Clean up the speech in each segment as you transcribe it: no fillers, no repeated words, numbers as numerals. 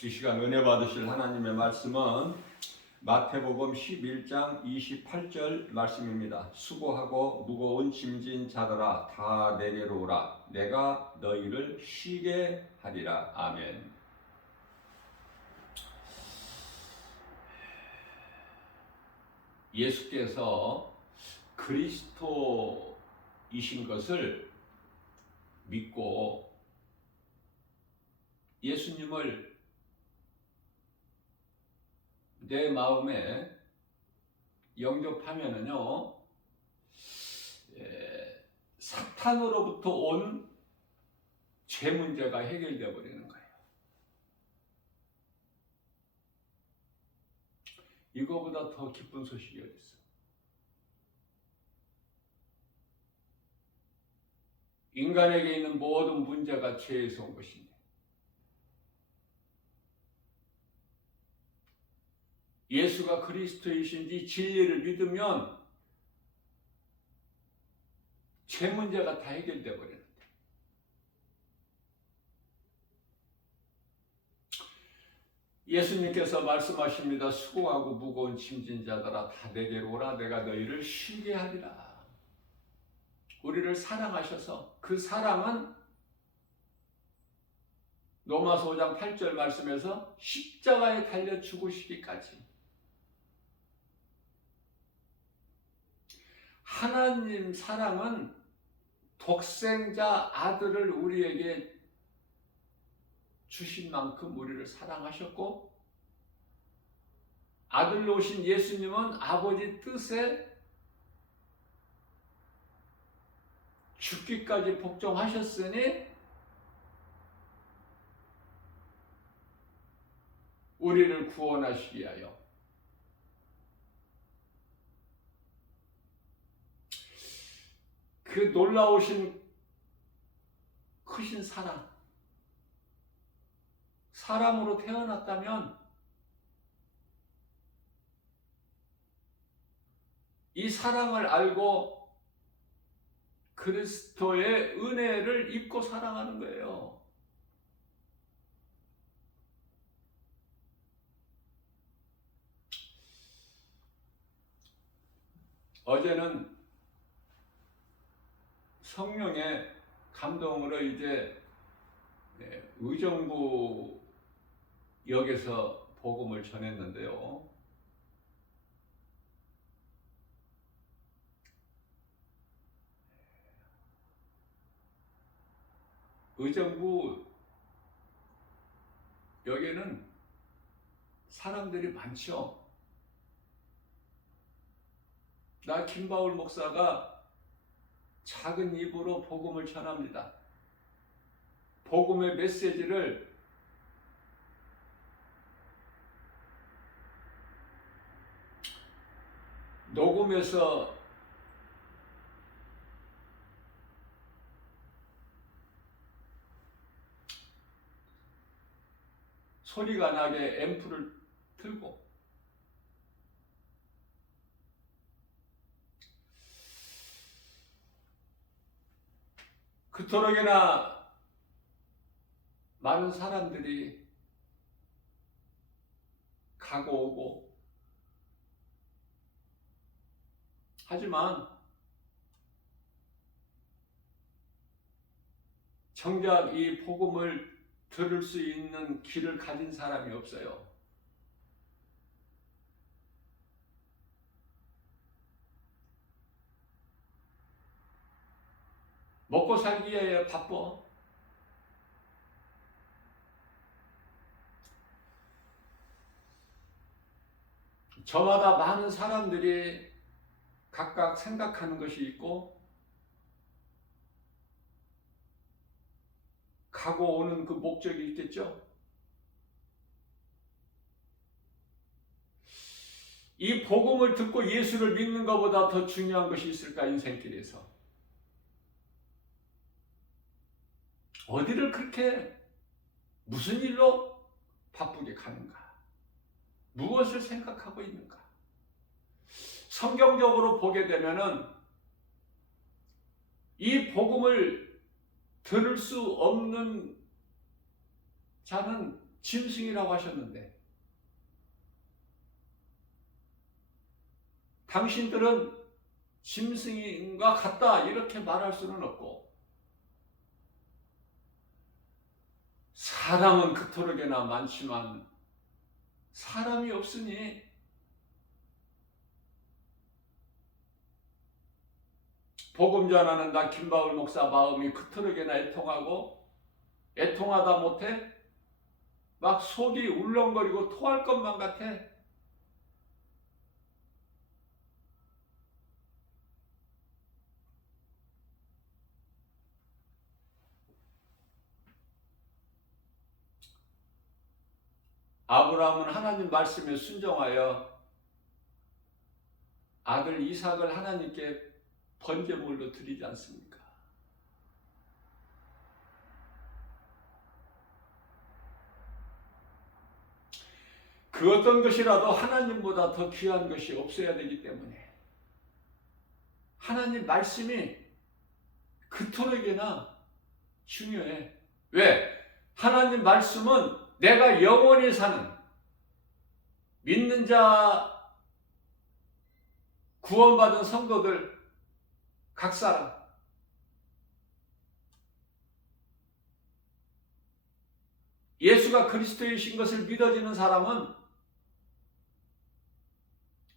이 시간 은혜 받으실 하나님의 말씀은 마태복음 11장 28절 말씀입니다. 수고하고 무거운 짐진 자들아 다 내게로 오라. 내가 너희를 쉬게 하리라. 아멘. 예수께서 그리스도이신 것을 믿고 예수님을 내 마음에 영접하면은요, 사탄으로부터 온 죄 문제가 해결되어 버리는 거예요. 이거보다 더 기쁜 소식이 어디 있어? 인간에게 있는 모든 문제가 죄에서 온 것인데, 예수가 그리스도이신지 진리를 믿으면 죄 문제가 다 해결되어 버리는데, 예수님께서 말씀하십니다. 수고하고 무거운 짐진 자들아 다 내게로 오라. 내가 너희를 쉬게 하리라. 우리를 사랑하셔서 그 사랑은 로마서 5장 8절 말씀에서 십자가에 달려 죽으시기까지 하나님 사랑은 독생자 아들을 우리에게 주신 만큼 우리를 사랑하셨고, 아들로 오신 예수님은 아버지 뜻에 죽기까지 복종하셨으니 우리를 구원하시기 위하여 그 놀라우신 크신 사랑, 사람으로 태어났다면 이 사랑을 알고 그리스도의 은혜를 입고 살아가는 거예요. 어제는 성령의 감동으로 이제 의정부 역에서 복음을 전했는데요. 의정부 역에는 사람들이 많죠. 나 김바울 목사가 작은 입으로 복음을 전합니다. 복음의 메시지를 녹음해서 소리가 나게 앰프를 틀고 그토록이나 많은 사람들이 가고 오고, 하지만 정작 이 복음을 들을 수 있는 귀를 가진 사람이 없어요. 먹고 살기에 바빠. 저마다 많은 사람들이 각각 생각하는 것이 있고, 가고 오는 그 목적이 있겠죠. 이 복음을 듣고 예수를 믿는 것보다 더 중요한 것이 있을까, 인생길에서? 어디를 그렇게 무슨 일로 바쁘게 가는가? 무엇을 생각하고 있는가? 성경적으로 보게 되면은 이 복음을 들을 수 없는 자는 짐승이라고 하셨는데 당신들은 짐승과 같다 이렇게 말할 수는 없고 사람은 그토록이나 많지만 사람이 없으니 복음 전하는 나 김바울 목사 마음이 그토록이나 애통하다 못해 막 속이 울렁거리고 토할 것만 같아. 아브라함은 하나님 말씀에 순종하여 아들 이삭을 하나님께 번제물로 드리지 않습니까? 그 어떤 것이라도 하나님보다 더 귀한 것이 없어야 되기 때문에 하나님 말씀이 그토록이나 중요해. 왜? 하나님 말씀은 내가 영원히 사는 믿는 자 구원받은 성도들 각 사람 예수가 그리스도이신 것을 믿어지는 사람은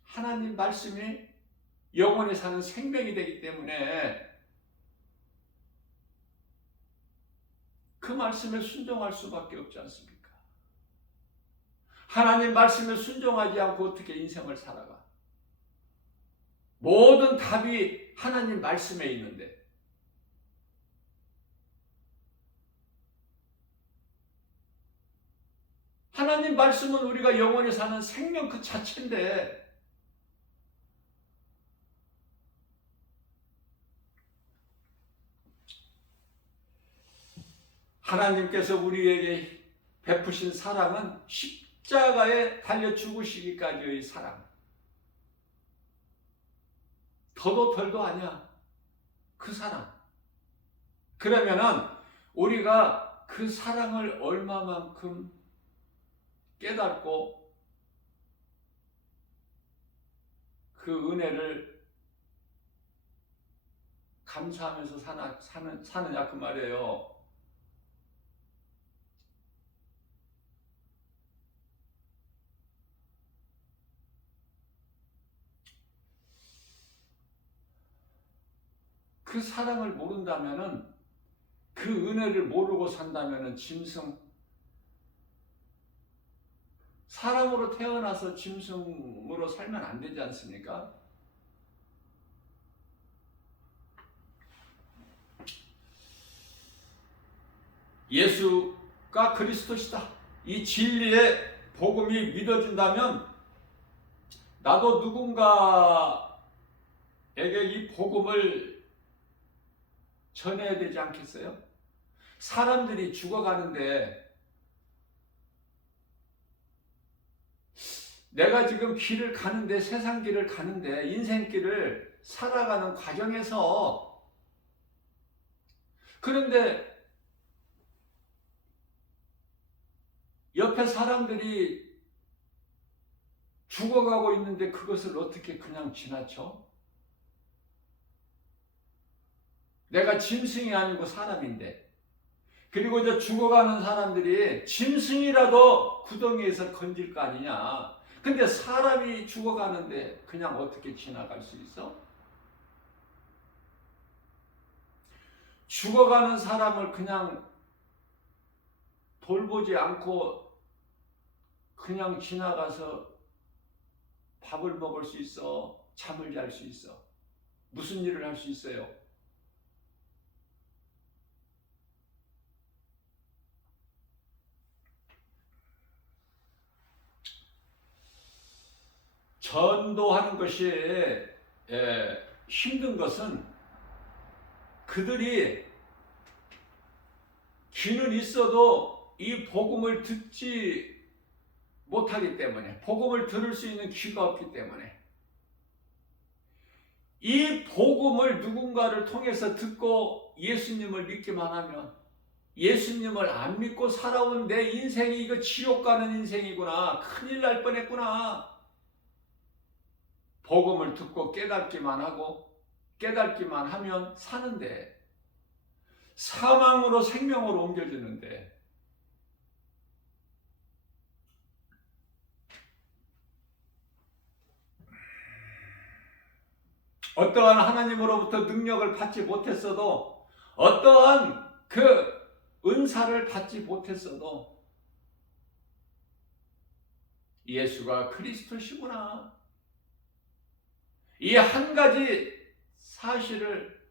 하나님 말씀이 영원히 사는 생명이 되기 때문에 그 말씀에 순종할 수밖에 없지 않습니까? 하나님 말씀에 순종하지 않고 어떻게 인생을 살아가? 모든 답이 하나님 말씀에 있는데 하나님 말씀은 우리가 영원히 사는 생명 그 자체인데 하나님께서 우리에게 베푸신 사랑은 십자가에 달려 죽으시기까지의 사랑. 더도 덜도 아니야. 그 사랑. 그러면은 우리가 그 사랑을 얼마만큼 깨닫고 그 은혜를 감사하면서 사느냐 그 말이에요. 그 사랑을 모른다면은 그 은혜를 모르고 산다면은 짐승 사람으로 태어나서 짐승으로 살면 안 되지 않습니까? 예수가 그리스도시다. 이 진리의 복음이 믿어진다면 나도 누군가에게 이 복음을 전해야 되지 않겠어요? 사람들이 죽어가는데 내가 지금 길을 가는데 세상 길을 가는데 인생길을 살아가는 과정에서 그런데 옆에 사람들이 죽어가고 있는데 그것을 어떻게 그냥 지나쳐? 내가 짐승이 아니고 사람인데 그리고 이제 죽어가는 사람들이 짐승이라도 구덩이에서 건질 거 아니냐. 근데 사람이 죽어가는데 그냥 어떻게 지나갈 수 있어? 죽어가는 사람을 그냥 돌보지 않고 그냥 지나가서 밥을 먹을 수 있어? 잠을 잘 수 있어? 무슨 일을 할 수 있어요? 전도하는 것이 힘든 것은 그들이 귀는 있어도 이 복음을 듣지 못하기 때문에 복음을 들을 수 있는 귀가 없기 때문에 이 복음을 누군가를 통해서 듣고 예수님을 믿기만 하면 예수님을 안 믿고 살아온 내 인생이 이거 지옥 가는 인생이구나. 큰일 날 뻔했구나. 복음을 듣고 깨닫기만 하면 사는데, 사망으로 생명으로 옮겨지는데, 어떠한 하나님으로부터 능력을 받지 못했어도, 어떠한 그 은사를 받지 못했어도 예수가 그리스도시구나, 이 한 가지 사실을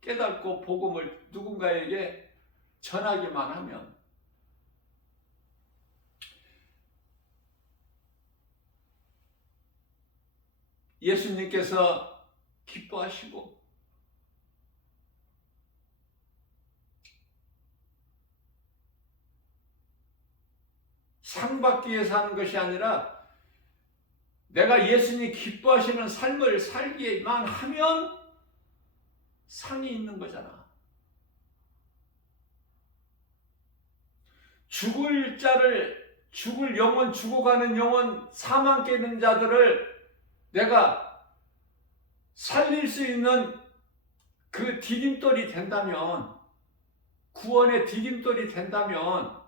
깨닫고 복음을 누군가에게 전하기만 하면 예수님께서 기뻐하시고 상 받기 위해서 하는 것이 아니라 내가 예수님 기뻐하시는 삶을 살기만 하면 상이 있는 거잖아. 죽을 영혼, 죽어가는 영혼, 사망 깨는 자들을 내가 살릴 수 있는 그 디딤돌이 된다면, 구원의 디딤돌이 된다면,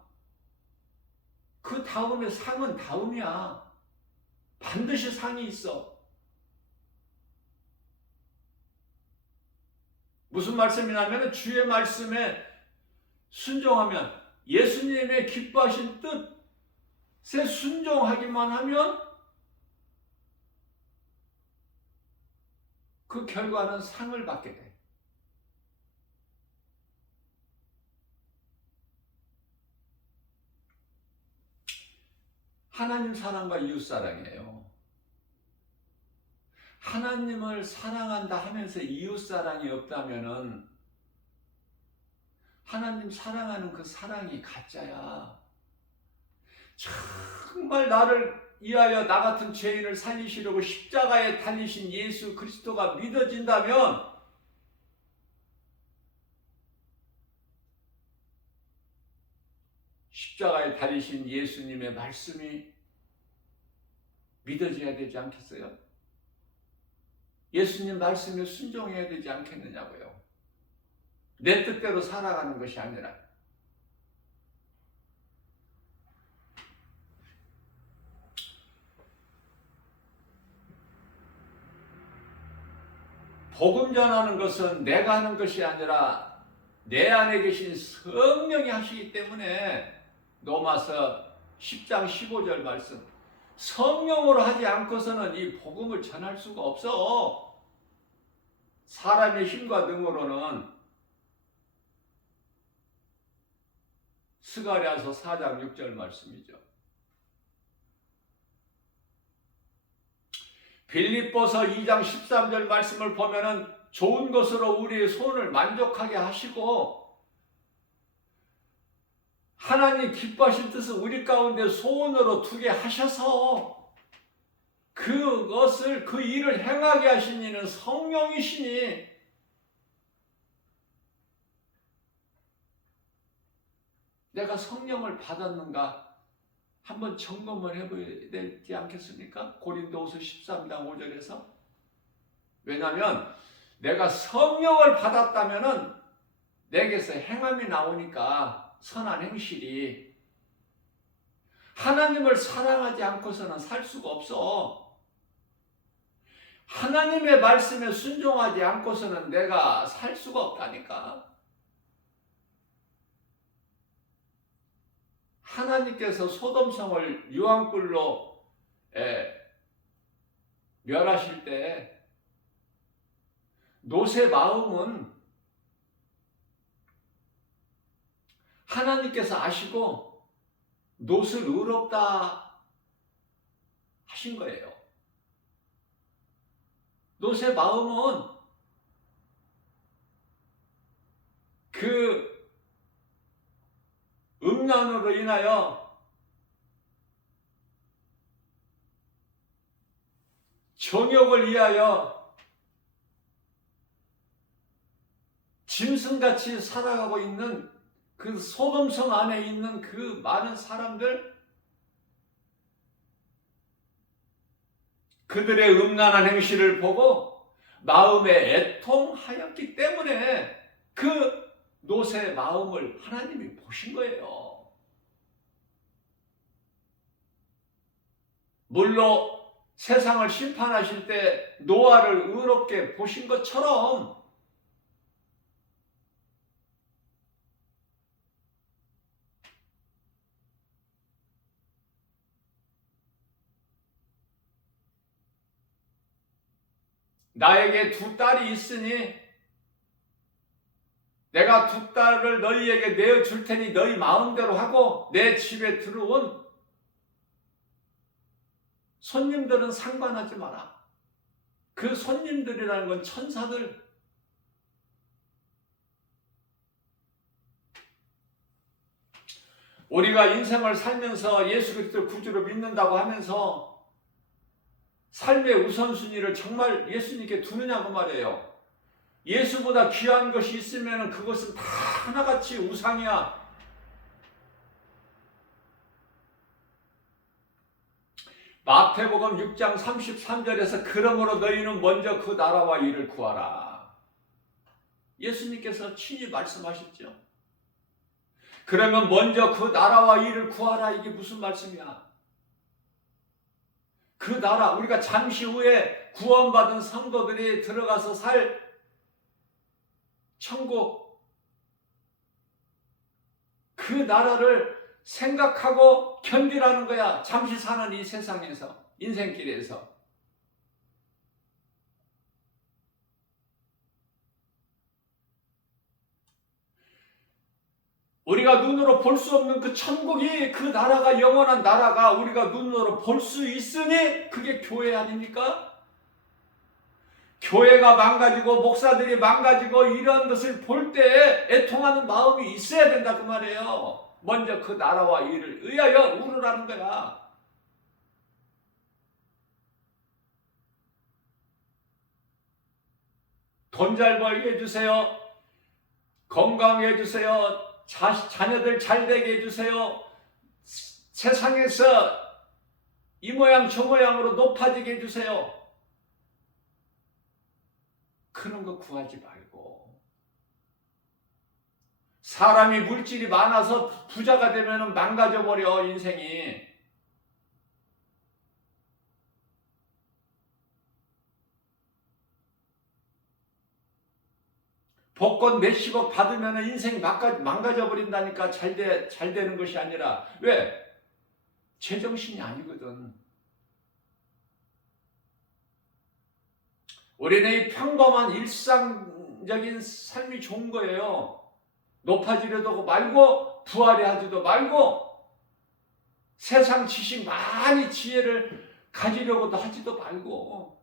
그 다음에 상은 다음이야. 반드시 상이 있어. 무슨 말씀이냐면, 주의 말씀에 순종하면, 예수님의 기뻐하신 뜻에 순종하기만 하면 그 결과는 상을 받게 돼. 하나님 사랑과 이웃 사랑이에요. 하나님을 사랑한다 하면서 이웃 사랑이 없다면은 하나님 사랑하는 그 사랑이 가짜야. 정말 나를 위하여 나 같은 죄인을 살리시려고 십자가에 달리신 예수 그리스도가 믿어진다면 십자가에 달리신 예수님의 말씀이 믿어져야 되지 않겠어요? 예수님 말씀에 순종해야 되지 않겠느냐고요. 내 뜻대로 살아가는 것이 아니라. 복음 전하는 것은 내가 하는 것이 아니라 내 안에 계신 성령이 하시기 때문에, 로마서 10장 15절 말씀, 성령으로 하지 않고서는 이 복음을 전할 수가 없어. 사람의 힘과 능으로는. 스가랴서 4장 6절 말씀이죠. 빌립보서 2장 13절 말씀을 보면은 좋은 것으로 우리의 손을 만족하게 하시고, 하나님 기뻐하신 뜻을 우리 가운데 소원으로 두게 하셔서 그것을, 그 일을 행하게 하신 이는 성령이시니, 내가 성령을 받았는가 한번 점검을 해봐야 되지 않겠습니까? 고린도후서 13장 5절에서. 왜냐하면 내가 성령을 받았다면은 내게서 행함이 나오니까, 선한 행실이. 하나님을 사랑하지 않고서는 살 수가 없어. 하나님의 말씀에 순종하지 않고서는 내가 살 수가 없다니까. 하나님께서 소돔성을 유황불로 멸하실 때 롯의 마음은 하나님께서 아시고 롯을 의롭다 하신 거예요. 롯의 마음은 그 음란으로 인하여 정욕을 위하여 짐승같이 살아가고 있는 그 소돔성 안에 있는 그 많은 사람들, 그들의 음란한 행실을 보고 마음에 애통하였기 때문에 그 롯의 마음을 하나님이 보신 거예요. 물로 세상을 심판하실 때 노아를 의롭게 보신 것처럼 나에게 두 딸이 있으니 내가 두 딸을 너희에게 내어줄 테니 너희 마음대로 하고 내 집에 들어온 손님들은 상관하지 마라. 그 손님들이라는 건 천사들, 우리가 인생을 살면서 예수 그리스도를 구주로 믿는다고 하면서 삶의 우선순위를 정말 예수님께 두느냐고 말이에요. 예수보다 귀한 것이 있으면 그것은 다 하나같이 우상이야. 마태복음 6장 33절에서 그러므로 너희는 먼저 그 나라와 일을 구하라. 예수님께서 친히 말씀하셨죠. 그러면 먼저 그 나라와 일을 구하라. 이게 무슨 말씀이야? 그 나라, 우리가 잠시 후에 구원받은 성도들이 들어가서 살 천국, 그 나라를 생각하고 견디라는 거야. 잠시 사는 이 세상에서, 인생길에서. 우리가 눈으로 볼 수 없는 그 천국이, 그 나라가, 영원한 나라가 우리가 눈으로 볼 수 있으니 그게 교회 아닙니까? 교회가 망가지고 목사들이 망가지고 이런 것을 볼 때 애통하는 마음이 있어야 된다 그 말이에요. 먼저 그 나라와 일을 의하여 우르라는 거야. 돈 잘 벌게 해주세요. 건강하게 해주세요. 자녀들 잘 되게 해주세요. 세상에서 이 모양 저 모양으로 높아지게 해주세요. 그런 거 구하지 말고, 사람이 물질이 많아서 부자가 되면 망가져버려 인생이. 복권 몇십억 받으면 인생이 망가져버린다니까. 잘 되는 것이 아니라. 왜? 제정신이 아니거든. 우리는 이 평범한 일상적인 삶이 좋은 거예요. 높아지려도 말고 부하려 하지도 말고 세상 지식 많이 지혜를 가지려고도 하지도 말고.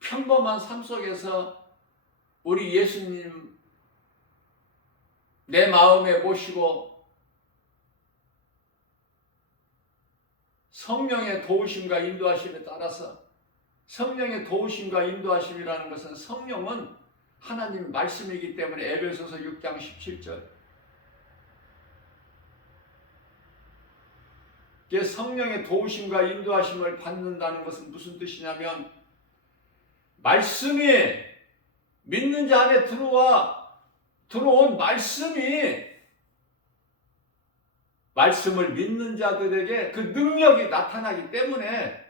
평범한 삶 속에서 우리 예수님 내 마음에 모시고 성령의 도우심과 인도하심에 따라서, 성령의 도우심과 인도하심이라는 것은 성령은 하나님 말씀이기 때문에 에베소서 6장 17절, 성령의 도우심과 인도하심을 받는다는 것은 무슨 뜻이냐면, 말씀이 믿는 자 안에 들어온 말씀을 믿는 자들에게 그 능력이 나타나기 때문에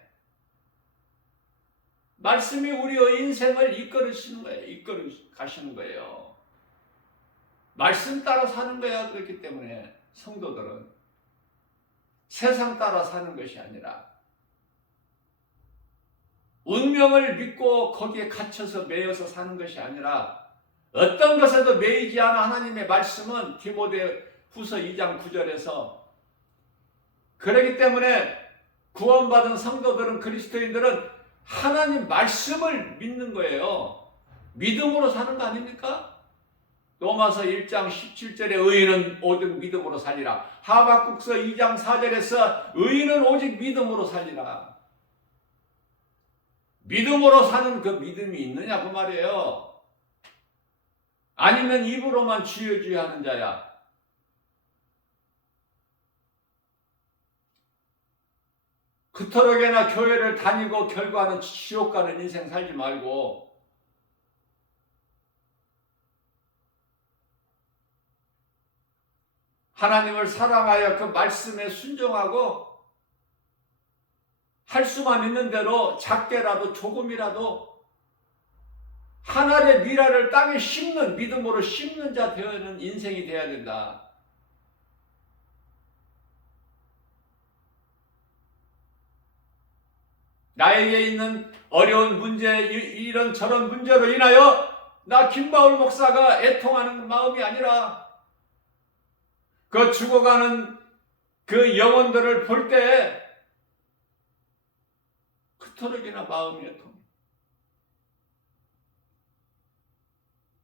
말씀이 우리의 인생을 이끌어 가시는 거예요. 말씀 따라 사는 거야. 그렇기 때문에 성도들은 세상 따라 사는 것이 아니라 운명을 믿고 거기에 갇혀서 매여서 사는 것이 아니라 어떤 것에도 매이지 않은 하나님의 말씀은 디모데후서 2장 9절에서, 그렇기 때문에 구원받은 성도들은, 그리스도인들은 하나님 말씀을 믿는 거예요. 믿음으로 사는 거 아닙니까? 로마서 1장 17절에 의인은 오직 믿음으로 살리라. 하박국서 2장 4절에서 의인은 오직 믿음으로 살리라. 믿음으로 사는 그 믿음이 있느냐 그 말이에요. 아니면 입으로만 주여 주여 하는 자야. 그토록이나 교회를 다니고 결과는 지옥 가는 인생 살지 말고 하나님을 사랑하여 그 말씀에 순종하고 할 수만 있는 대로 작게라도 조금이라도 하나님의 미라를 땅에 심는 믿음으로 심는 자 되는 인생이 되어야 된다. 나에게 있는 어려운 문제, 이런 저런 문제로 인하여 나 김바울 목사가 애통하는 마음이 아니라 그 죽어가는 그 영혼들을 볼 때 그토록이나 마음이 애통해.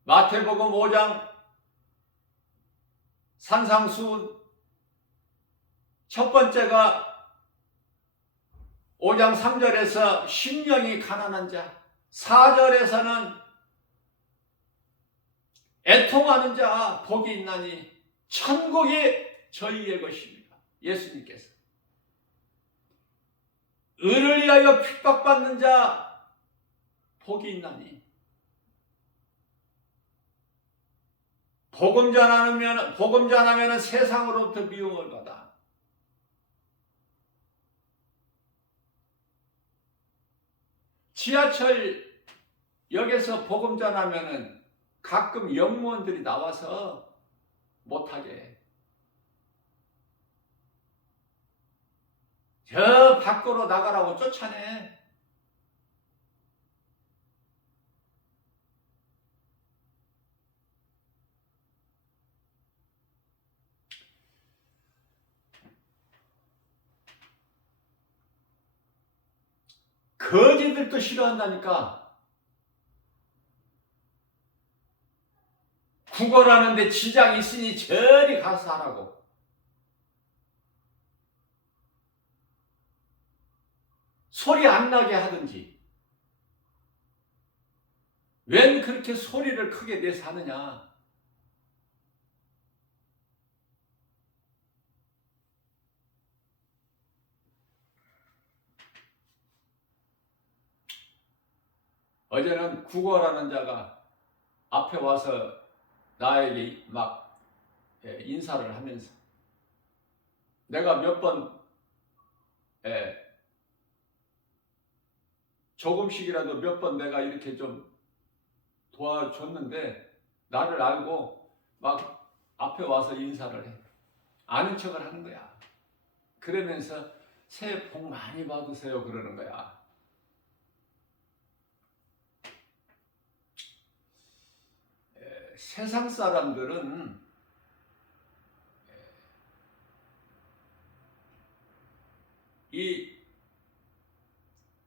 마태복음 5장 산상수훈 첫 번째가 5장 3절에서 심령이 가난한 자, 4절에서는 애통하는 자 복이 있나니 천국이 저희의 것입니다. 예수님께서 의를 위하여 핍박받는 자 복이 있나니 복음 전하면 세상으로부터 미움을 받아. 지하철역에서 복음 전하면은 가끔 영무원들이 나와서 못하게 해. 저 밖으로 나가라고 쫓아내. 거지들도 싫어한다니까. 구걸하는데 지장이 있으니 저리 가서 하라고. 소리 안 나게 하든지. 웬 그렇게 소리를 크게 내서 하느냐. 어제는 구걸하는 자가 앞에 와서 나에게 막 인사를 하면서 내가 몇 번 조금씩이라도 몇 번 내가 이렇게 좀 도와줬는데 나를 알고 막 앞에 와서 인사를 해. 아는 척을 하는 거야. 그러면서 새해 복 많이 받으세요 그러는 거야. 세상 사람들은 이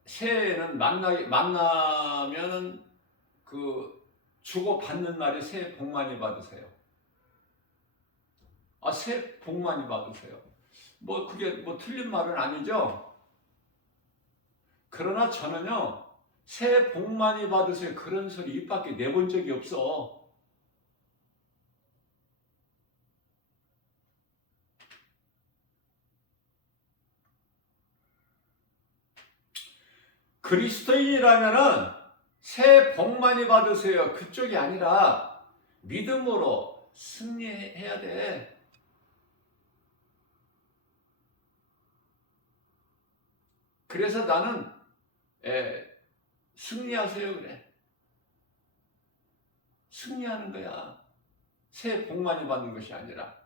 새해에는 만나면은 그 주고 받는 날이 새해 복 많이 받으세요. 아, 새해 복 많이 받으세요. 뭐 그게 뭐 틀린 말은 아니죠. 그러나 저는요 새해 복 많이 받으세요 그런 소리 입 밖에 내본 적이 없어. 그리스도인이라면은 새해 복 많이 받으세요 그쪽이 아니라 믿음으로 승리해야 돼. 그래서 나는 승리하세요 그래. 승리하는 거야. 새해 복 많이 받는 것이 아니라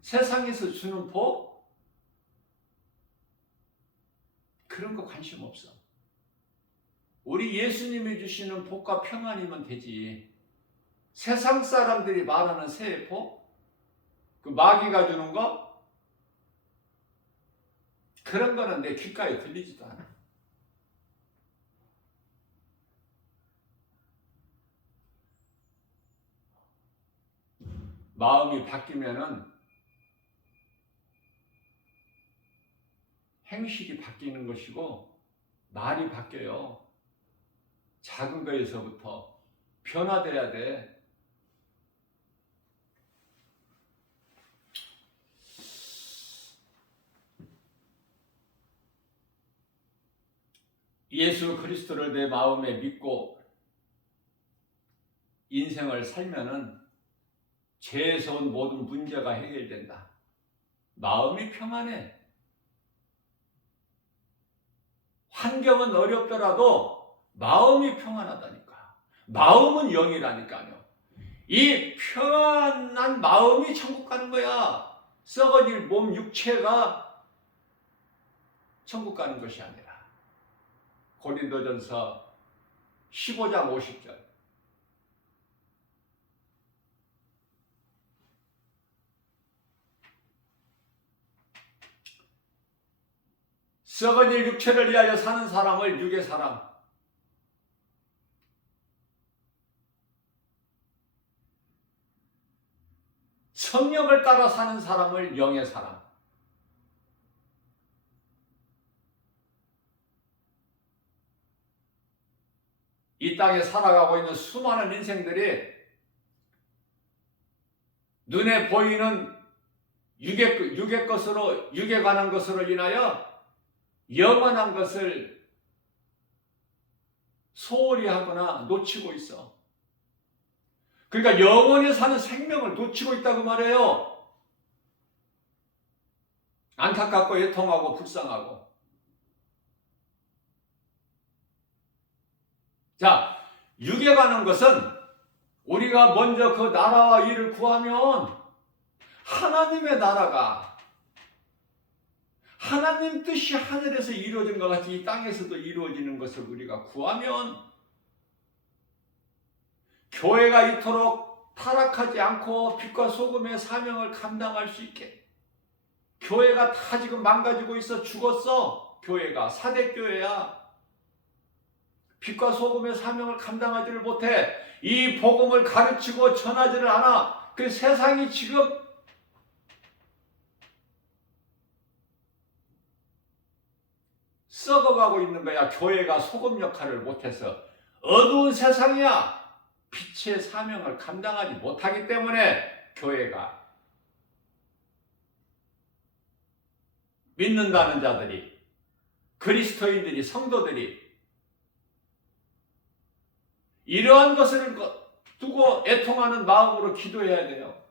세상에서 주는 복 그런 거 관심 없어. 우리 예수님이 주시는 복과 평안이면 되지. 세상 사람들이 말하는 새해 복, 그 마귀가 주는 거, 그런 거는 내 귓가에 들리지도 않아. 마음이 바뀌면은 행실이 바뀌는 것이고 말이 바뀌어요. 작은 거에서부터 변화돼야 돼. 예수 그리스도를 내 마음에 믿고 인생을 살면은 죄에서 온 모든 문제가 해결된다. 마음이 평안해. 환경은 어렵더라도 마음이 평안하다니까. 마음은 영이라니까요. 이 평안한 마음이 천국 가는 거야. 썩어질 몸 육체가 천국 가는 것이 아니라. 고린도전서 15장 50절. 썩어질 육체를 위하여 사는 사람을 육의 사람, 성령을 따라 사는 사람을 영의 사람. 이 땅에 살아가고 있는 수많은 인생들이 눈에 보이는 육의 것으로, 육에 관한 것으로 인하여 영원한 것을 소홀히 하거나 놓치고 있어. 그러니까 영원히 사는 생명을 놓치고 있다고 말해요. 안타깝고 애통하고 불쌍하고. 자, 육에 관한 것은 우리가 먼저 그 나라와 일을 구하면 하나님의 나라가 하나님 뜻이 하늘에서 이루어진 것 같이 이 땅에서도 이루어지는 것을 우리가 구하면 교회가 이토록 타락하지 않고 빛과 소금의 사명을 감당할 수 있게. 교회가 다 지금 망가지고 있어. 죽었어. 교회가 사대교회야. 빛과 소금의 사명을 감당하지를 못해. 이 복음을 가르치고 전하지를 않아. 그 세상이 지금 썩어가고 있는 거야. 교회가 소금 역할을 못해서. 어두운 세상이야. 빛의 사명을 감당하지 못하기 때문에 교회가, 믿는다는 자들이, 그리스도인들이, 성도들이 이러한 것을 두고 애통하는 마음으로 기도해야 돼요.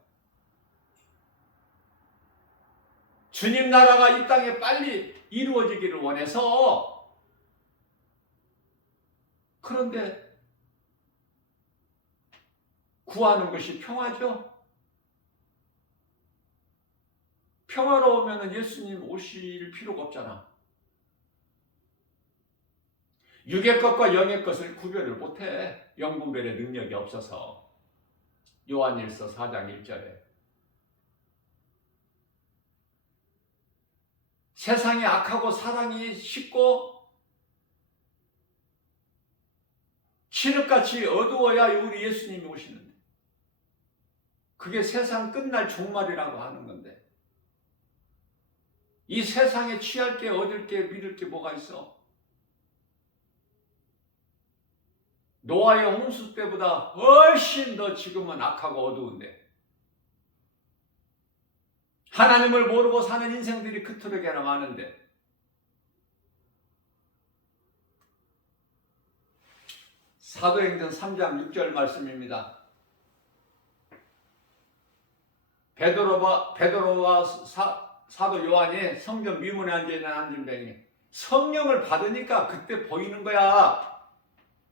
주님 나라가 이 땅에 빨리 이루어지기를 원해서. 그런데 구하는 것이 평화죠. 평화로우면 예수님 오실 필요가 없잖아. 육의 것과 영의 것을 구별을 못해. 영분별의 능력이 없어서. 요한일서 4장 1절에 세상이 악하고 사랑이 쉽고 칠흑같이 어두워야 우리 예수님이 오시는데, 그게 세상 끝날 종말이라고 하는 건데, 이 세상에 취할 게, 얻을 게, 믿을 게 뭐가 있어? 노아의 홍수 때보다 훨씬 더 지금은 악하고 어두운데, 하나님을 모르고 사는 인생들이 그토록이나 많은데, 사도행전 3장 6절 말씀입니다. 베드로와 사도 요한이 성전 미문에 앉아있는 안진뱅이, 성령을 받으니까 그때 보이는 거야.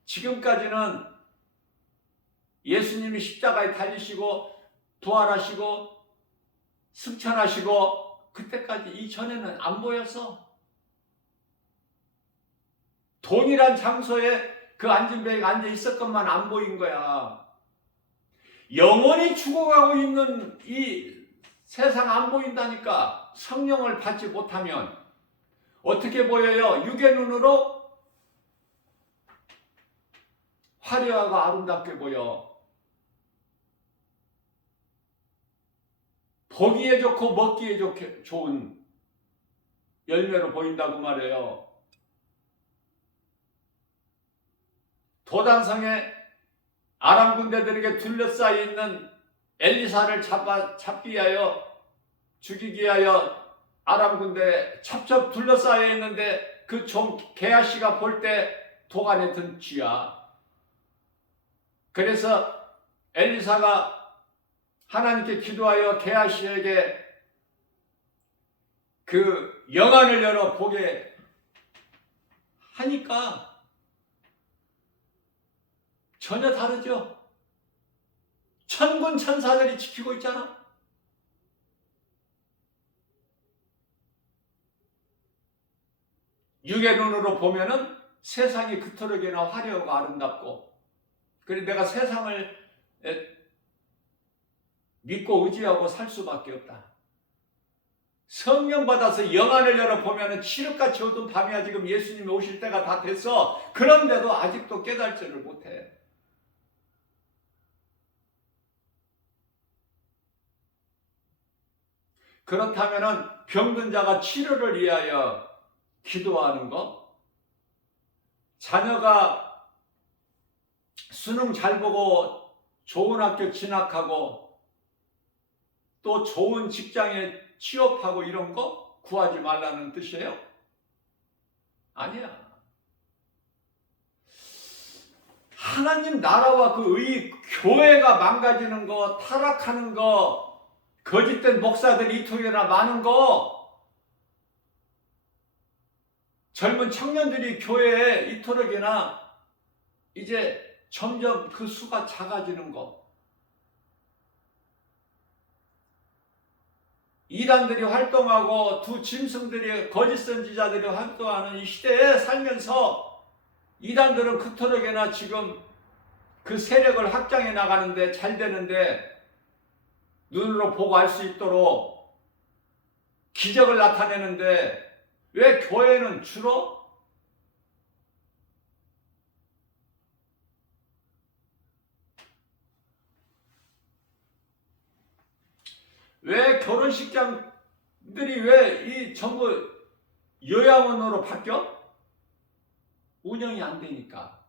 지금까지는 예수님이 십자가에 달리시고 부활하시고 승천하시고 그때까지 이전에는 안 보였어. 동일한 장소에 그 안진뱅이가 앉아 있었건만 안 보인 거야. 영원히 죽어가고 있는 이 세상 안 보인다니까. 성령을 받지 못하면 어떻게 보여요? 육의 눈으로 화려하고 아름답게 보여. 보기에 좋고 먹기에 좋은 열매로 보인다고 말해요. 도단성에 아람 군대들에게 둘러싸여 있는 엘리사를 잡기 위하여 죽이기 위하여 아람 군대에 첩첩 둘러싸여 있는데 그 종 게하시가 볼 때 도간에 든 쥐야. 그래서 엘리사가 하나님께 기도하여 게하시에게 그 영안을 열어 보게 하니까 전혀 다르죠. 천군 천사들이 지키고 있잖아. 육의 눈으로 보면은 세상이 그토록이나 화려하고 아름답고, 그리고 내가 세상을 믿고 의지하고 살 수밖에 없다. 성령 받아서 영안을 열어보면 칠흑같이 어두운 밤이야. 지금 예수님이 오실 때가 다 됐어. 그런데도 아직도 깨달지를 못해. 그렇다면 병든 자가 치료를 위하여 기도하는 것, 자녀가 수능 잘 보고 좋은 학교 진학하고 또 좋은 직장에 취업하고 이런 거 구하지 말라는 뜻이에요? 아니야. 하나님 나라와 그 교회가 망가지는 거, 타락하는 거, 거짓된 목사들이 이토록이나 많은 거, 젊은 청년들이 교회에 이토록이나 이제 점점 그 수가 작아지는 거, 이단들이 활동하고 두 짐승들이 거짓 선지자들이 활동하는 이 시대에 살면서 이단들은 그토록이나 지금 그 세력을 확장해 나가는데 잘 되는데 눈으로 보고 알 수 있도록 기적을 나타내는데 왜 교회는 줄어? 왜 결혼식장들이 왜 이 전부 요양원으로 바뀌어? 운영이 안 되니까.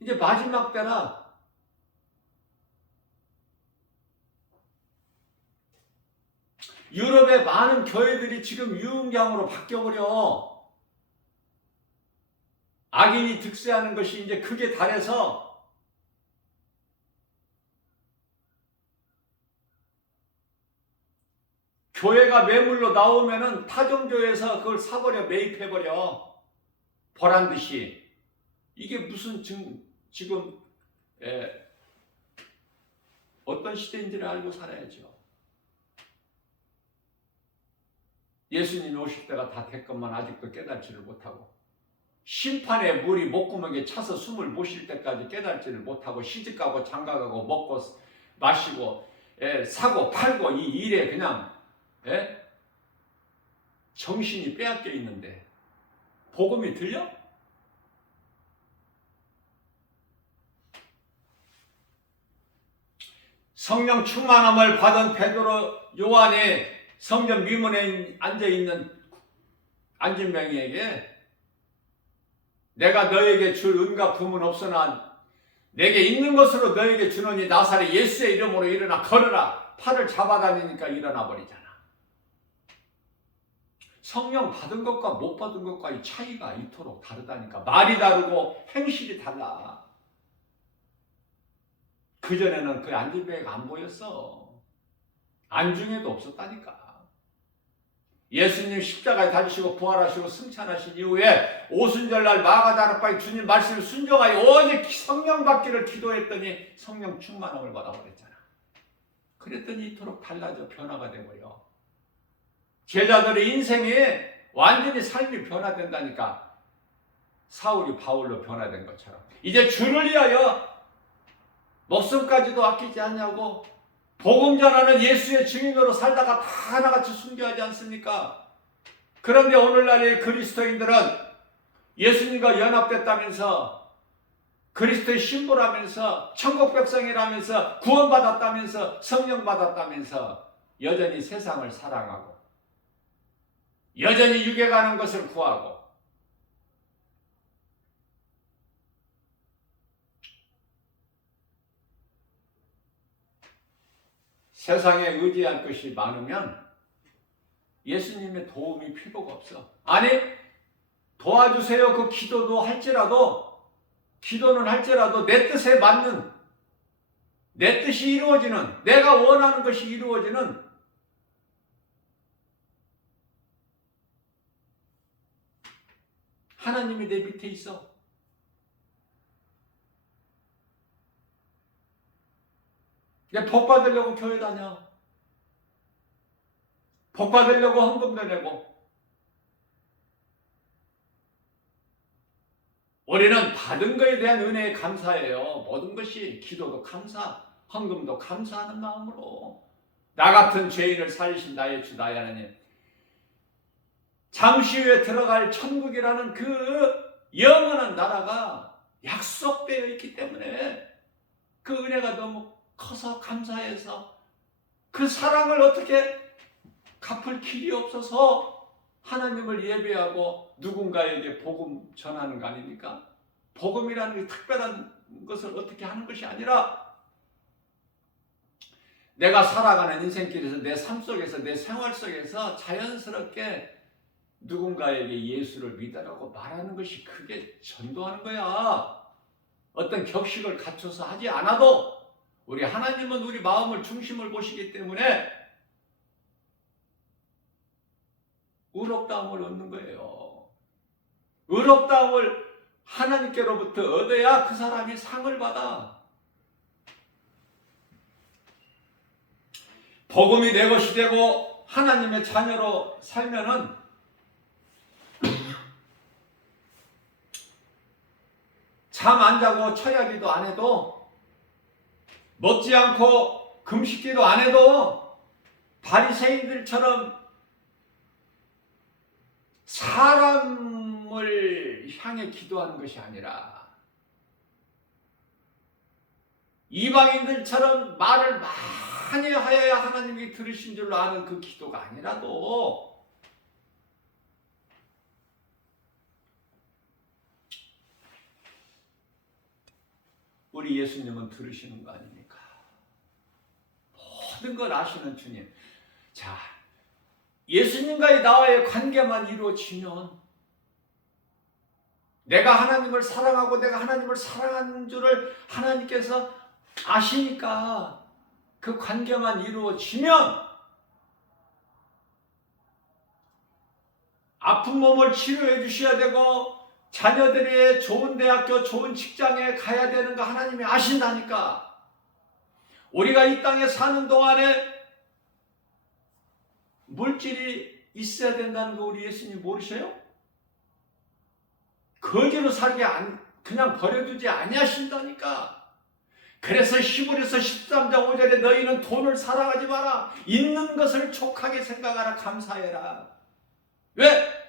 이제 마지막 때라 유럽의 많은 교회들이 지금 유흥장으로 바뀌어버려. 악인이 득세하는 것이 이제 극에 달해서 교회가 매물로 나오면은 타종교회에서 그걸 사버려, 매입해버려. 보란듯이. 이게 무슨 지금 어떤 시대인지를 알고 살아야죠. 예수님이 오실 때가 다 됐건만 아직도 깨달지를 못하고, 심판의 물이 목구멍에 차서 숨을 못 쉴 때까지 깨달지를 못하고, 시집가고 장가가고 먹고 마시고 사고 팔고 이 일에 그냥 정신이 빼앗겨 있는데 복음이 들려? 성령 충만함을 받은 베드로, 요한이 성전 미문에 앉아있는 안진뱅이에게 내가 너에게 줄 은과 금은 없으나 내게 있는 것으로 너에게 주노니 나사렛 예수의 이름으로 일어나 걸으라. 팔을 잡아다니니까 일어나 버리잖아. 성령 받은 것과 못 받은 것과의 차이가 이토록 다르다니까. 말이 다르고 행실이 달라. 그전에는 그 안진뱅이가 안 보였어. 안중에도 없었다니까. 예수님 십자가에 달리시고 부활하시고 승천하신 이후에 오순절날 마가다락방에 주님 말씀을 순종하여 오직 성령 받기를 기도했더니 성령 충만함을 받아버렸잖아. 그랬더니 이토록 달라져 변화가 돼버려. 제자들의 인생이 완전히 삶이 변화된다니까. 사울이 바울로 변화된 것처럼 이제 주를 위하여 목숨까지도 아끼지 않냐고 복음 전하는 예수의 증인으로 살다가 다 하나같이 순교하지 않습니까? 그런데 오늘날의 그리스도인들은 예수님과 연합됐다면서 그리스도의 신부라면서 천국 백성이라면서 구원받았다면서 성령 받았다면서 여전히 세상을 사랑하고 여전히 육에 가는 것을 구하고 세상에 의지할 것이 많으면 예수님의 도움이 필요가 없어. 아니, 도와주세요 그 기도는 할지라도 내 뜻에 맞는, 내 뜻이 이루어지는, 내가 원하는 것이 이루어지는 하나님이 내 밑에 있어. 그냥 복 받으려고 교회 다녀. 복 받으려고 헌금도 내고. 우리는 받은 것에 대한 은혜에 감사해요. 모든 것이 기도도 감사, 헌금도 감사하는 마음으로. 나 같은 죄인을 살리신 나의 주 나의 하나님. 잠시 후에 들어갈 천국이라는 그 영원한 나라가 약속되어 있기 때문에 그 은혜가 너무 커서 감사해서 그 사랑을 어떻게 갚을 길이 없어서 하나님을 예배하고 누군가에게 복음 전하는 거 아닙니까? 복음이라는 게 특별한 것을 어떻게 하는 것이 아니라 내가 살아가는 인생길에서 내 삶 속에서 내 생활 속에서 자연스럽게 누군가에게 예수를 믿으라고 말하는 것이 그게 전도하는 거야. 어떤 격식을 갖춰서 하지 않아도 우리 하나님은 우리 마음을 중심을 보시기 때문에 의롭다함을 얻는 거예요. 의롭다함을 하나님께로부터 얻어야 그 사람이 상을 받아. 복음이 내 것이 되고 하나님의 자녀로 살면은 잠 안 자고 처야기도 안 해도 먹지 않고 금식기도 안 해도 바리새인들처럼 사람을 향해 기도하는 것이 아니라 이방인들처럼 말을 많이 하여야 하나님이 들으신 줄로 아는 그 기도가 아니라도 우리 예수님은 들으시는 거 아닙니까? 모든 걸 아시는 주님. 자, 예수님과의 나와의 관계만 이루어지면 내가 하나님을 사랑하고 내가 하나님을 사랑하는 줄을 하나님께서 아시니까 그 관계만 이루어지면 아픈 몸을 치료해 주셔야 되고 자녀들이 좋은 대학교, 좋은 직장에 가야 되는 거 하나님이 아신다니까. 우리가 이 땅에 사는 동안에 물질이 있어야 된다는 거 우리 예수님 모르셔요? 거지로 살게 그냥 버려두지 아니하신다니까. 그래서 히브리서 13장 5절에 너희는 돈을 사랑하지 마라. 있는 것을 족하게 생각하라. 감사해라. 왜?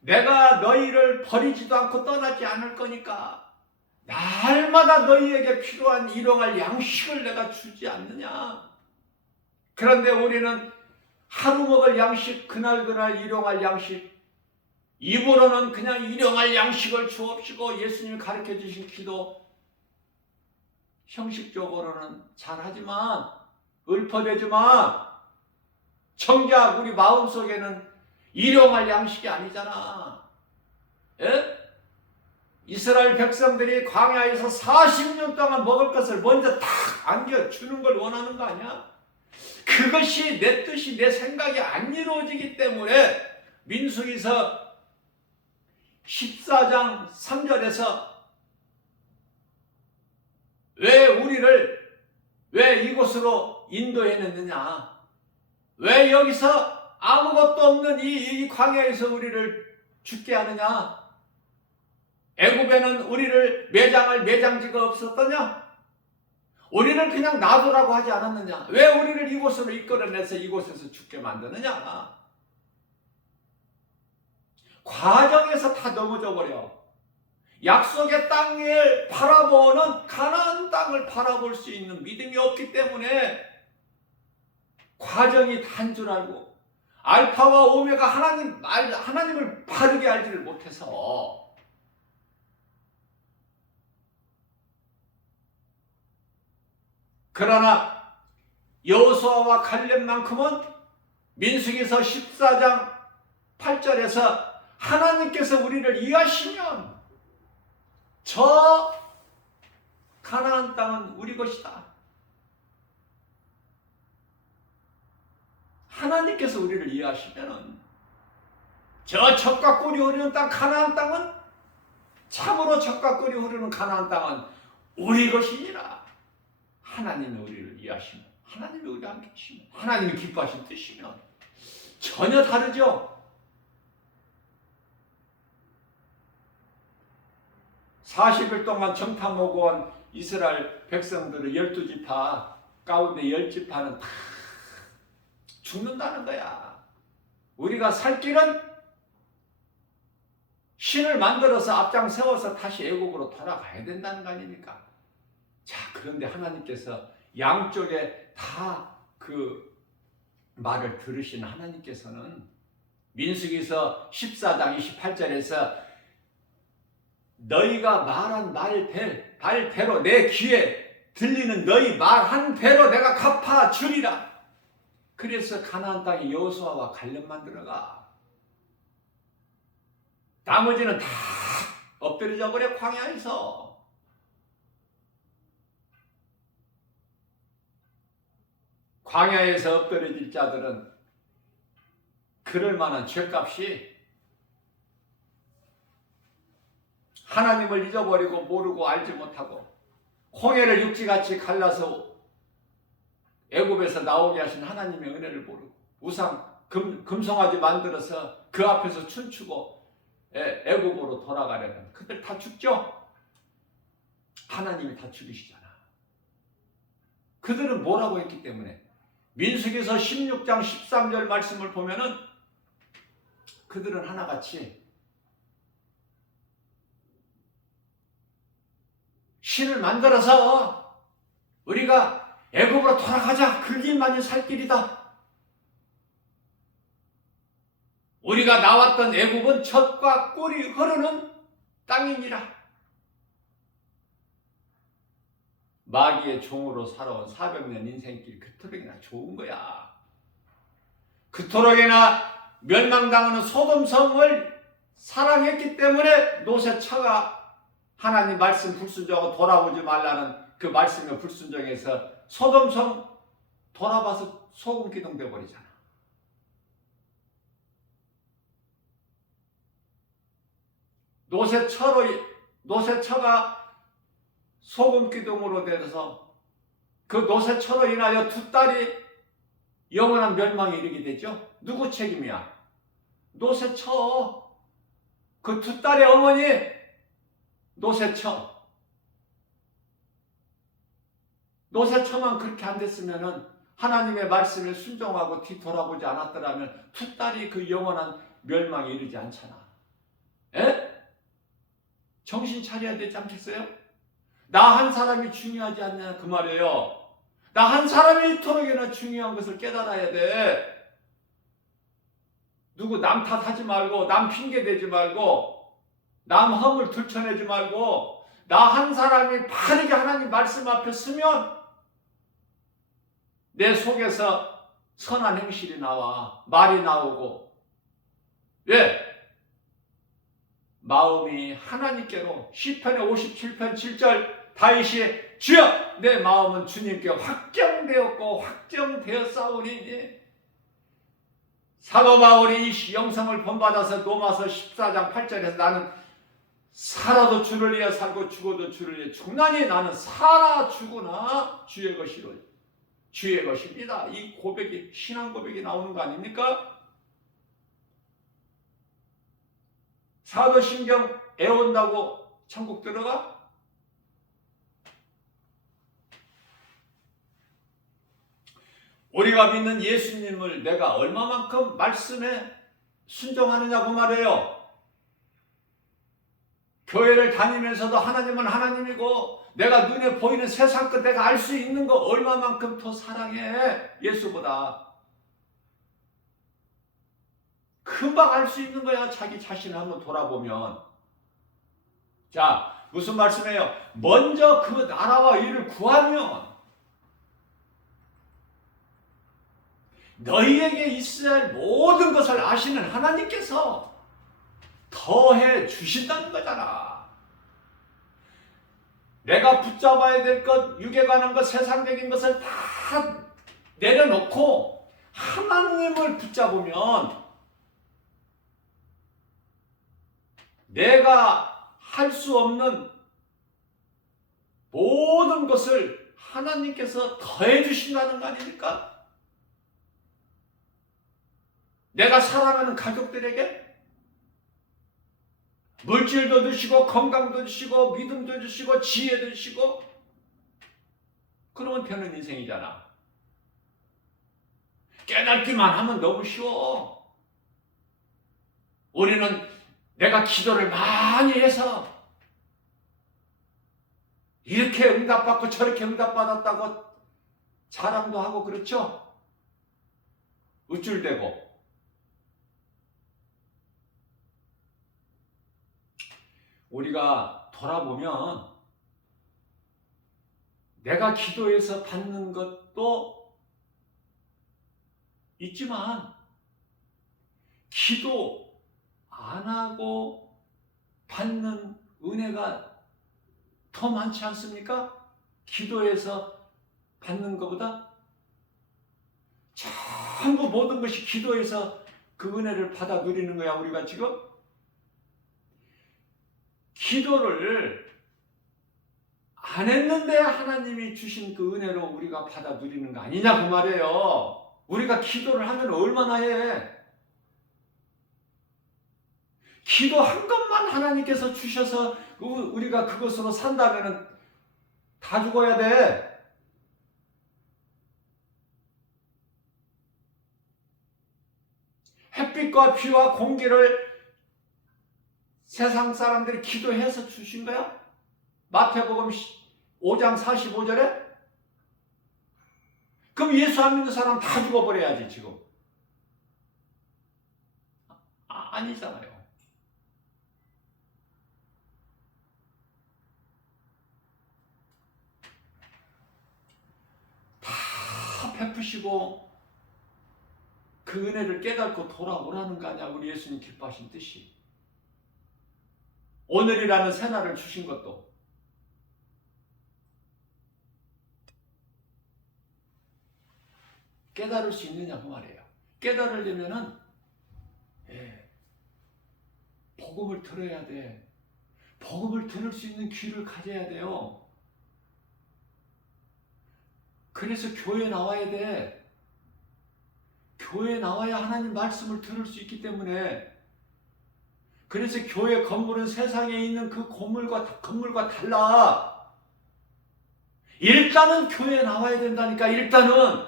내가 너희를 버리지도 않고 떠나지 않을 거니까 날마다 너희에게 필요한 일용할 양식을 내가 주지 않느냐. 그런데 우리는 하루 먹을 양식, 그날 일용할 양식, 입으로는 그냥 일용할 양식을 주옵시고 예수님이 가르쳐 주신 기도 형식적으로는 잘하지만 읊어대지만 정작 우리 마음속에는 일용할 양식이 아니잖아. 예? 이스라엘 백성들이 광야에서 40년 동안 먹을 것을 먼저 딱 안겨주는 걸 원하는 거 아니야? 그것이 내 뜻이 내 생각이 안 이루어지기 때문에 민수기서 14장 3절에서 왜 이곳으로 인도해냈느냐? 왜 여기서 아무것도 없는 이 광야에서 우리를 죽게 하느냐? 애굽에는 우리를 매장할 매장지가 없었더냐? 우리를 그냥 놔두라고 하지 않았느냐? 왜 우리를 이곳으로 이끌어내서 이곳에서 죽게 만드느냐? 과정에서 다 넘어져 버려. 약속의 땅을 바라보는 가나안 땅을 바라볼 수 있는 믿음이 없기 때문에 과정이 단 줄 알고 알파와 오메가 하나님을 바르게 알지를 못해서 그러나 여호수아와 갈렙만큼은 민수기서 14장 8절에서 하나님께서 우리를 이해하시면 저 가나안 땅은 우리 것이다. 하나님께서 우리를 이해하시면은 저 젖과 꿀이 흐르는 땅 가나안 땅은 참으로 젖과 꿀이 흐르는 가나안 땅은 우리 것이니라. 하나님이 우리를 이해하시면, 하나님이 우리와 함께 하시면, 하나님이 기뻐하신 뜻이면 전혀 다르죠. 40일 동안 정탐 오고 온 이스라엘 백성들의 12지파 가운데 10지파는 다 죽는다는 거야. 우리가 살 길은 신을 만들어서 앞장 세워서 다시 애국으로 돌아가야 된다는 거 아닙니까? 자, 그런데 하나님께서 양쪽에 다 그 말을 들으신 하나님께서는 민수기서 14장 28절에서 너희가 말한 말대로 내 귀에 들리는 너희 말한 대로 내가 갚아 주리라. 그래서 가나안 땅에 여호수아와 갈렙만 들어가. 나머지는 다 엎드려져 버려. 광야에서. 광야에서 엎드려질 자들은 그럴 만한 죄값이 하나님을 잊어버리고 모르고 알지 못하고 홍해를 육지같이 갈라서 애굽에서 나오게 하신 하나님의 은혜를 모르고 우상 금송아지 만들어서 그 앞에서 춤추고 애굽으로 돌아가려면 그들 다 죽죠. 하나님이 다 죽이시잖아. 그들은 뭐라고 했기 때문에 민수기서 16장 13절 말씀을 보면은 그들은 하나같이 신을 만들어서 우리가 애굽으로 돌아가자. 그 길만이 살 길이다. 우리가 나왔던 애굽은 젖과 꿀이 흐르는 땅이니라. 마귀의 종으로 살아온 400년 인생길 그토록이나 좋은 거야. 그토록이나 멸망당하는 소돔성을 사랑했기 때문에 노새처가 하나님 말씀 불순종하고 돌아오지 말라는 그 말씀에 불순종해서 소돔성 돌아봐서 소금 기둥 되어버리잖아. 노새처가 소금 기둥으로 되어서 그 노새처로 인하여 두 딸이 영원한 멸망에 이르게 되죠. 누구 책임이야? 노새처. 그 두 딸의 어머니 노새처. 노새처만 그렇게 안 됐으면은 하나님의 말씀에 순종하고 뒤돌아보지 않았더라면 두 딸이 그 영원한 멸망에 이르지 않잖아. 에? 정신 차려야 되지 않겠어요? 나 한 사람이 중요하지 않냐 그 말이에요. 나 한 사람이 이토록이나 중요한 것을 깨달아야 돼. 누구 남 탓하지 말고 남 핑계대지 말고 남 허물 들춰내지 말고 나 한 사람이 바르게 하나님 말씀 앞에 서면 내 속에서 선한 행실이 나와. 말이 나오고. 왜? 마음이 하나님께로. 시편의 57편 7절 다윗이 주여 내 마음은 주님께 확정되었고 확정되었사오니. 사도 바울이 이 영성을 본받아서 로마서 14장 8절에서 나는 살아도 주를 위해 살고 죽어도 주를 위해 죽나니 나는 살아 죽으나 주의 것이로 주의 것입니다. 이 고백이 신앙 고백이 나오는 거 아닙니까? 사도신경 애운다고 천국 들어가? 우리가 믿는 예수님을 내가 얼마만큼 말씀에 순종하느냐고 말해요. 교회를 다니면서도 하나님은 하나님이고 내가 눈에 보이는 세상 것 내가 알 수 있는 거 얼마만큼 더 사랑해 예수보다. 금방 알 수 있는 거야. 자기 자신을 한번 돌아보면. 자, 무슨 말씀이에요? 먼저 그 나라와 의를 구하면 너희에게 있어야 할 모든 것을 아시는 하나님께서 더해 주신다는 거잖아. 내가 붙잡아야 될 것, 육에 관한 것, 세상적인 것을 다 내려놓고 하나님을 붙잡으면 내가 할 수 없는 모든 것을 하나님께서 더해 주신다는 거 아닙니까? 내가 사랑하는 가족들에게 물질도 주시고 건강도 주시고 믿음도 주시고 지혜도 주시고 그러면 되는 인생이잖아. 깨닫기만 하면 너무 쉬워. 우리는 내가 기도를 많이 해서 이렇게 응답받고 저렇게 응답받았다고 자랑도 하고 그렇죠? 우쭐대고. 우리가 돌아보면 내가 기도해서 받는 것도 있지만 기도 안 하고 받는 은혜가 더 많지 않습니까? 기도해서 받는 것보다 전부 모든 것이 기도해서 그 은혜를 받아 누리는 거야. 우리가 지금 기도를 안 했는데 하나님이 주신 그 은혜로 우리가 받아 누리는 거 아니냐 그 말이에요. 우리가 기도를 하면 얼마나 해? 기도한 것만 하나님께서 주셔서 우리가 그것으로 산다면 다 죽어야 돼. 햇빛과 비와 공기를 세상 사람들이 기도해서 주신 거야? 마태복음 5장 45절에? 그럼 예수 안 믿는 사람 다 죽어버려야지 지금. 아니잖아요. 다 베푸시고 그 은혜를 깨닫고 돌아오라는 거 아니야. 우리 예수님 기뻐하신 뜻이. 오늘이라는 새날을 주신 것도 깨달을 수 있느냐고 말이에요. 깨달으려면은 복음을 들어야 돼. 복음을 들을 수 있는 귀를 가져야 돼요. 그래서 교회에 나와야 돼. 교회에 나와야 하나님 말씀을 들을 수 있기 때문에. 그래서 교회 건물은 세상에 있는 그 건물과 달라. 일단은 교회에 나와야 된다니까. 일단은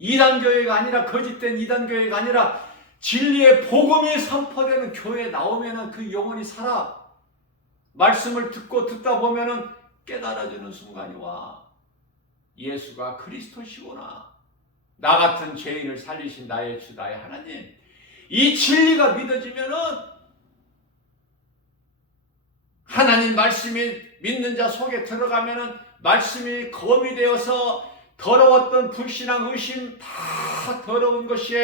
이단교회가 아니라 거짓된 이단교회가 아니라 진리의 복음이 선포되는 교회에 나오면은 그 영혼이 살아. 말씀을 듣다 보면은 깨달아지는 순간이 와. 예수가 그리스도시구나. 나 같은 죄인을 살리신 나의 주 나의 하나님. 이 진리가 믿어지면은 하나님 말씀이 믿는 자 속에 들어가면은 말씀이 검이 되어서 더러웠던 불신앙 의심 다 더러운 것이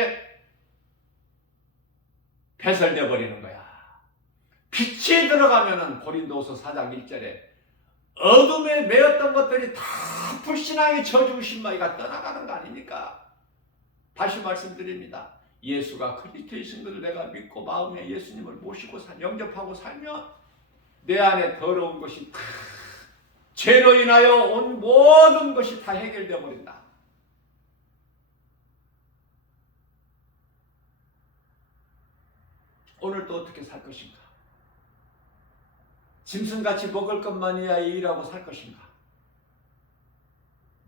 배설되어 버리는 거야. 빛이 들어가면은 고린도서 4장 1절에 어둠에 매였던 것들이 다 불신앙의 저주 의심마이가 떠나가는 거 아닙니까? 다시 말씀드립니다. 예수가 그리스도이신 것을 내가 믿고 마음에 예수님을 모시고 영접하고 살면 내 안에 더러운 것이 다 죄로 인하여 온 모든 것이 다 해결되어 버린다. 오늘 또 어떻게 살 것인가? 짐승같이 먹을 것만이야 일하고 살 것인가?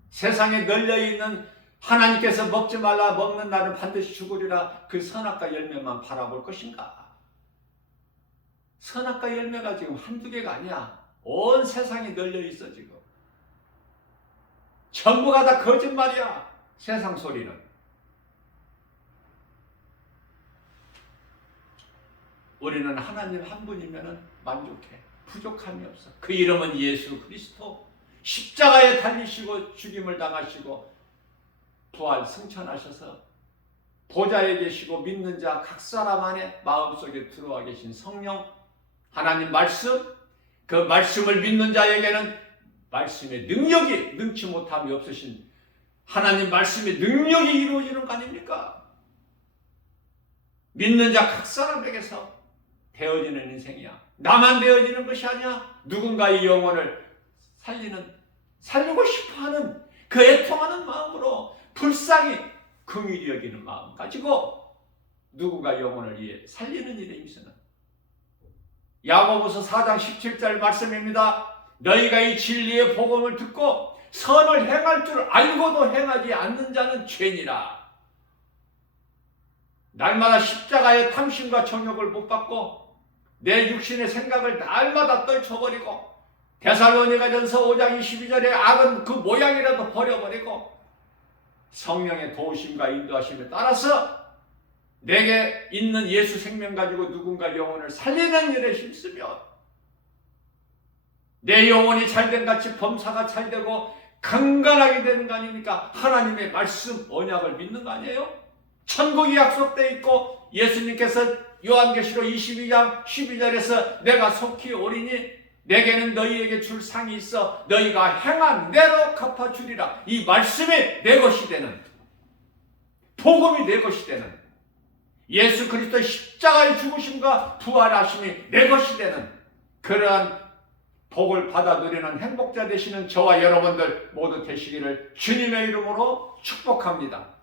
세상에 널려있는 하나님께서 먹지 말라 먹는 날은 반드시 죽으리라 그 선악과 열매만 바라볼 것인가? 선악과 열매가 지금 한두 개가 아니야. 온 세상에 널려 있어 지금. 전부가 다 거짓말이야. 세상 소리는. 우리는 하나님 한 분이면 만족해. 부족함이 없어. 그 이름은 예수 그리스도. 십자가에 달리시고 죽임을 당하시고 부활 승천하셔서 보좌에 계시고 믿는 자 각 사람 안에 마음속에 들어와 계신 성령 하나님 말씀, 그 말씀을 믿는 자에게는 말씀의 능력이 능치 못함이 없으신 하나님 말씀의 능력이 이루어지는 거 아닙니까? 믿는 자 각 사람에게서 되어지는 인생이야. 나만 되어지는 것이 아니야. 누군가의 영혼을 살리고 싶어하는 그 애통하는 마음으로 불쌍히 긍휼히 여기는 마음 가지고 누군가 영혼을 위해 살리는 일에 힘쓰는 야고보서 4장 17절 말씀입니다. 너희가 이 진리의 복음을 듣고 선을 행할 줄 알고도 행하지 않는 자는 죄니라. 날마다 십자가의 탐심과 정욕을 못 받고 내 육신의 생각을 날마다 떨쳐버리고 데살로니가전서 5장 22절에 악은 그 모양이라도 버려버리고 성령의 도우심과 인도하심에 따라서 내게 있는 예수 생명 가지고 누군가 영혼을 살리는 일에 힘쓰며 내 영혼이 잘된 같이 범사가 잘되고 강건하게 되는 거 아닙니까? 하나님의 말씀 언약을 믿는 거 아니에요? 천국이 약속되어 있고 예수님께서 요한계시록 22장 12절에서 내가 속히 오리니 내게는 너희에게 줄 상이 있어 너희가 행한 대로 갚아주리라. 이 말씀이 내 것이 되는, 복음이 내 것이 되는, 예수 그리스도의 십자가의 죽으심과 부활하심이 내 것이 되는 그러한 복을 받아 누리는 행복자 되시는 저와 여러분들 모두 되시기를 주님의 이름으로 축복합니다.